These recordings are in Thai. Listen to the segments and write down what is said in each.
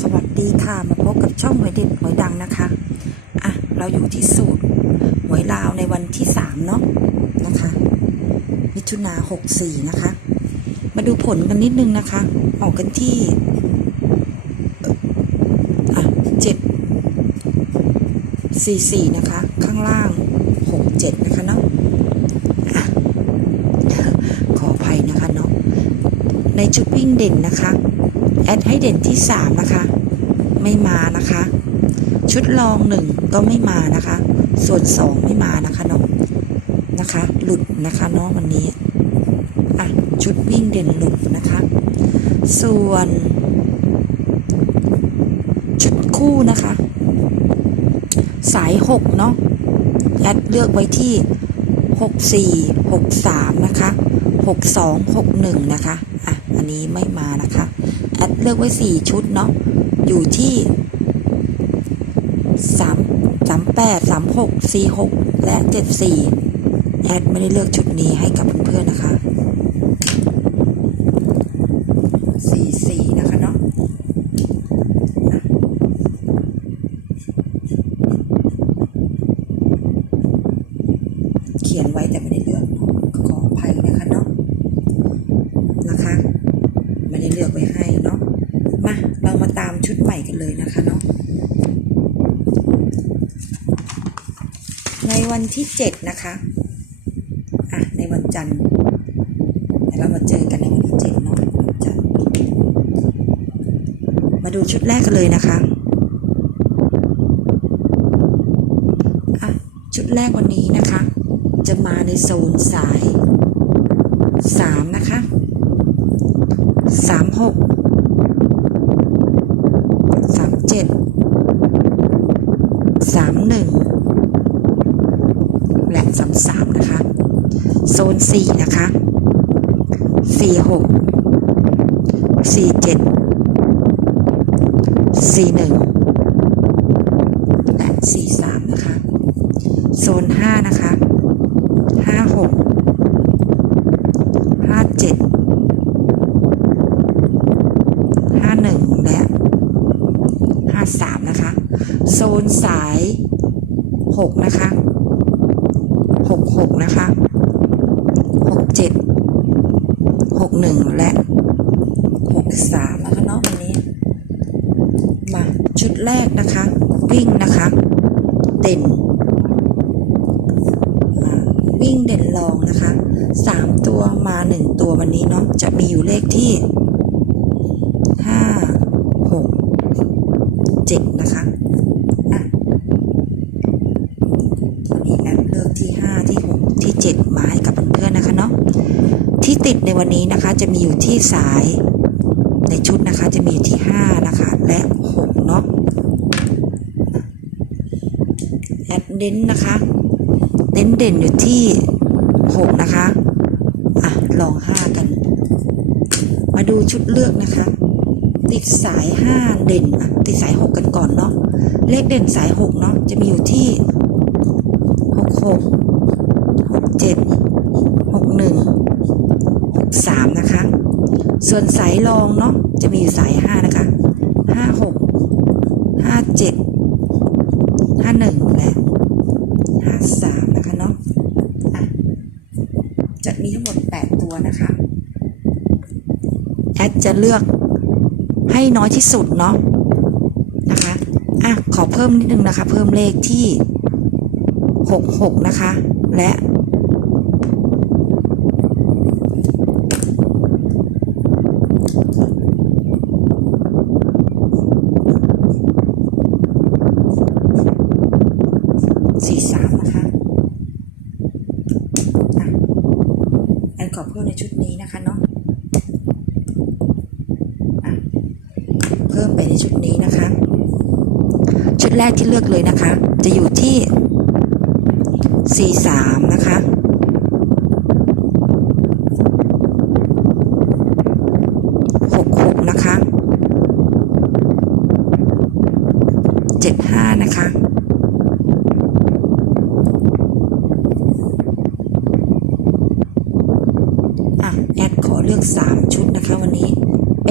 สวัสดีค่ะมาพบกับช่องหวยเด็ดหวยดังนะคะอะเราอยู่ที่สูตรหวยลาวในวันที่สามเนาะนะคะ มิถุนาหกสี่นะคะ มาดูผลกันนิดนึงนะคะ ออกกันที่อะเจ็ดสี่สี่นะคะ ข้างล่างหกเจ็ดนะคะเนาะอะขออภัยนะคะเนาะในชุดวิ่งเด่นนะคะ แอดให้เด่นที่ 3 นะคะ ไม่มานะคะ ชุดรองหนึ่งก็ไม่มานะคะ ส่วน 2 ไม่มานะคะเนาะนะคะ หลุดนะคะเนาะวันนี้อะชุดวิ่งเด่นหลุดนะคะ ส่วน ชุดคู่นะคะ สาย 6 เนาะแอดเลือกไว้ที่ 64 63 นะคะ 62 61 นะคะ อะ อันนี้ไม่มานะคะ ดเลือกไว้ 4 ชุดเนาะอยู่ที่3 38 36 46 และ 74 แอดไม่ได้เลือกชุดนี้ให้กับเพื่อนๆนะคะ เลยนะคะเนาะในวันที่ 7 นะคะอะในวันจันทร์แต่เรามาเจอกันในวันที่7เนาะจันทร์มาดูชุดแรกกันเลยนะคะอะชุดแรกวันนี้นะคะ จะมาในโซนสาย 3 นะคะ 36 สามหนึ่งและสามสามนะคะ โซนสี่นะคะสี่หกสี่เจ็ดสี่หนึ่งและสี่ หกนะคะหกหกนะคะหกเจ็ดหกหนึ่งและหกสามนะคะเนาะวันนี้มาชุดแรกนะคะ วิ่งนะคะ เด่นวิ่งเด่นรองนะคะสามตัวมาหนึ่งตัววันนี้เนาะจะมีอยู่เลขที่ห้าหกเจ็ดนะคะ ดในวันนี้นะคะจะมีอยู่ที่สายในชุดนะคะจะมีอยู่ที่ 5 นะคะ และ 6 เนาะแอดเน้นนะคะเน้นเด่นอยู่ที่ 6 นะคะ อะ ลอง 5 กัน มาดูชุดเลือกนะคะ ติดสาย 5 เด่นติดสาย 6 กันก่อนเนาะเลขเด่นสาย 6 เนาะจะมีอยู่ที่ 6 6 ส่วนสายรองเนาะจะมีอยู่สายห้านะคะห้าหกห้าเจ็ดห้าหนึ่งและห้าสามนะคะเนาะะจะมีทั้งหมดแปดตัวนะคะแอดจะเลือกให้น้อยที่สุดเนาะนะคะอะขอเพิ่มนิดนึงนะคะ เพิ่มเลขที่หกหกนะคะ และสี่สามนะคะอะแอนขอเพิ่มในชุดนี้นะคะเนาะ เพิ่มไปในชุดนี้นะคะ ชุดแรกที่เลือกเลยนะคะ จะอยู่ที่ 43 นะคะ66นะคะ75นะคะอะ แอดขอ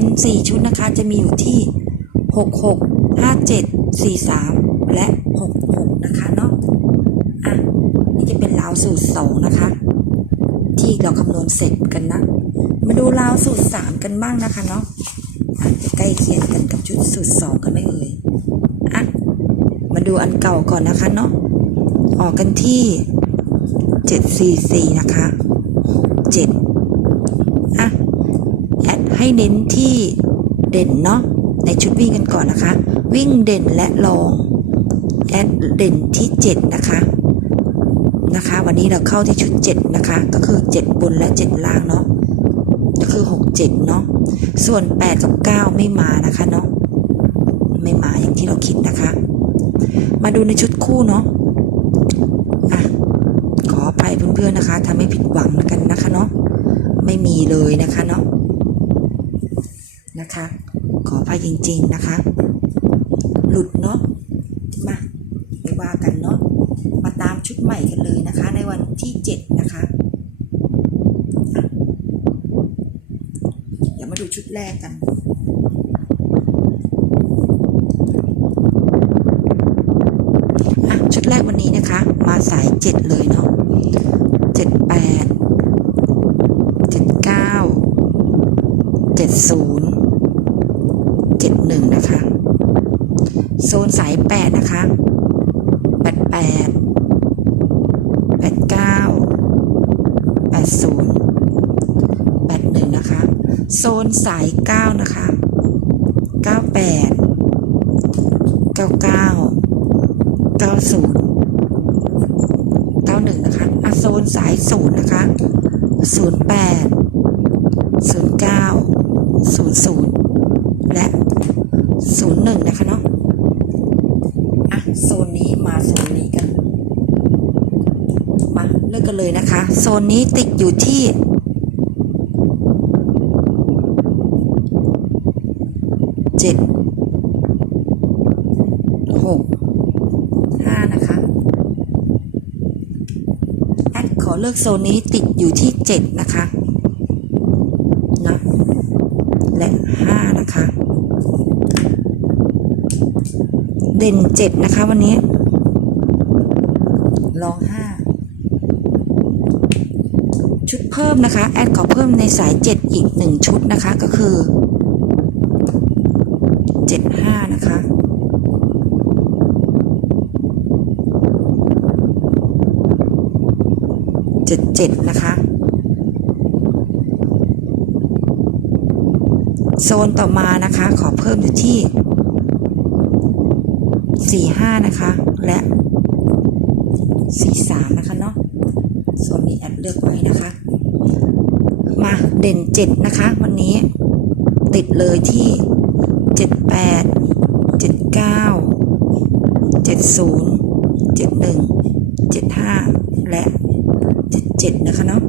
เลือก3ชุดนะคะวันนี้เป็น 4 ชุดนะคะ จะมีอยู่ที่หกหกห้าเจ็ดสี่สามและหกหกนะคะเนาะ อะ นี่จะเป็นราวสูตรสองนะคะ ที่เราคำนวณเสร็จกันนะ มาดูราวสูตรสามกันบ้างนะคะเนาะจะใกล้เคียงกันกับชุดสูตรสองกันไหม่เอ่ย อะ มาดูอันเก่าก่อนนะคะเนาะ ออกกันที่เจ็ดสี่สี่นะคะเจ็ดอะ ให้เน้นที่เด่นเนาะในชุดวิ่งกันก่อนนะคะ วิ่งเด่นและลองแอดเด่นที่เจ็ดนะคะนะคะ วันนี้เราเข้าที่ชุด 7 นะคะ ก็คือ 7 บนและ 7 ล่างเนาะก็คือ 6 7 เนาะส่วน 8 กับ 9 ไม่มานะคะเนาะไม่มาอย่างที่เราคิดนะคะ มาดูในชุดคู่เนาะอะขออภัยเพื่อนๆนะคะทำให้ผิดหวังกันนะคะเนาะไม่มีเลยนะคะเนาะ นะคะ ขออภัยจริง ๆนะคะ หลุดเนาะมาไม่ว่ากันเนาะมาตามชุดใหม่กันเลยนะคะ ในวันที่7นะคะอะเดี๋ยวมาดูชุดแรกกันชุดแรกวันนี้นะคะ มาสาย7เลยเนาะ7 8 7 9 7 0 7 1นะคะ โซนสาย 8 นะคะ 8 8 8 9 8 0 8 1 นะคะ โซนสาย 9 นะคะ 98 99 90 91 นะคะอะโซนสาย 0 นะคะ 08 09 00 และ 01 นะคะเนาะ อะโซนนี้มาโซนนี้กัน มาเลือกกันเลยนะคะ โซนนี้ติดอยู่ที่ เจ็ดหกห้านะคะแอดขอเลือกโซนนี้ติดอยู่ที่เจ็ดนะคะนะและห้านะคะ เด่นเจ็ดนะคะวันนี้ ลองห้า ชุด เพิ่มนะคะ แอดขอเพิ่มในสายเจ็ดอีกหนึ่งชุดนะคะ ก็คือเจ็ดห้านะคะเจ็ดเจ็ดนะคะ โซนต่อมานะคะ ขอเพิ่มอยู่ที่สี่ห้านะคะ และสี่สามนะคะเนาะส่วนนี้แอดเลือกไว้นะคะ เด่นเจ็ดนะคะ วันนี้ ติดเลยที่เจ็ดแปดเจ็ดเก้าเจ็ดศูนย์เจ็ดหนึ่งเจ็ดห้าและเจ็ดเจ็ดนะคะเนาะ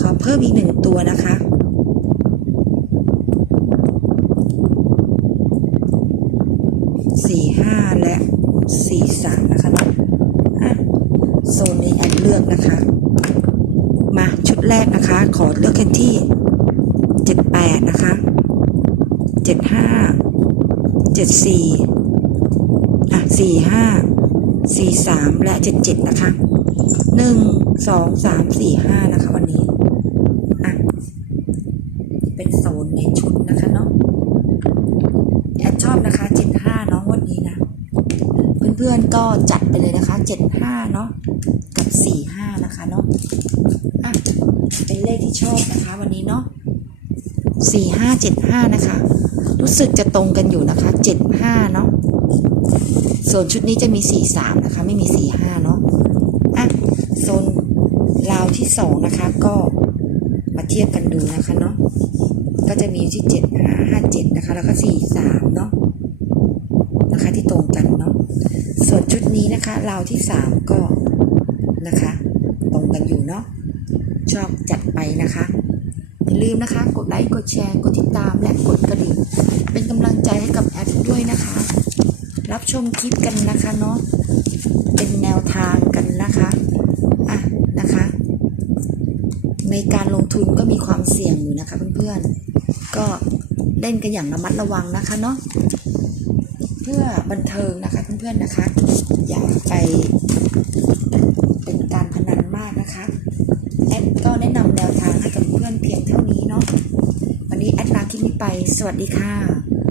ขอเพิ่มอีกหนึ่งตัวนะคะ สี่ห้าและสี่สามนะคะเนาะอะโซนนี้แอดเลือกนะคะ มาชุด แรกนะคะ ขอเลือกกันที่เจ็ดแปดนะคะเจ็ดห้าเจ็ดสี่อะสี่ห้าสี่สามและเจ็ดเจ็ดนะคะหนึ่งสองสามสี่ห้านะคะวันนี้ อะ เป็นโซนในชุดนะคะเนาะแอดชอบนะคะ 75 เนาะวันนี้นะเพื่อนๆก็จัดไปเลยนะคะ 75 เนาะกับ 45 นะคะเนาะ อะเป็นเลขที่ชอบนะคะ วันนี้เนาะ45 75นะคะ รู้สึกจะตรงกันอยู่นะคะ75เนาะส่วนชุดนี้จะมี43นะคะ ไม่มี45เนาะอะโซนราวที่2นะคะก็มาเทียบกันดูนะคะเนาะก็จะมีอยู่ที่เจ็ดห้าห้าเจ็ดนะคะ แล้วก็สี่สามเนาะนะคะที่ตรงกันเนาะส่วนชุดนี้นะคะราวที่สามก็นะคะ ตรงกันอยู่เนาะ ชอบจัดไปนะคะ อย่าลืมนะคะ กดไลค์ กดแชร์ กดติดตาม และกดกระดิ่ง เป็นกำลังใจให้กับแอดด้วยนะคะ รับชมคลิปกันนะคะเนาะ เป็นแนวทางกันนะคะ อะนะคะ ในการลงทุนก็มีความเสี่ยงอยู่นะคะเพื่อนๆ ก็เล่นกันอย่างระมัดระวังนะคะเนาะ เพื่อบันเทิงนะคะเพื่อนๆนะคะ อย่าไปเป็นการพนันมากนะคะแอดก็แนะนำแนวทางให้กับเพื่อนเพียงเท่านี้เนาะวันนี้แอดลาคลิปนี้ไป สวัสดีค่ะ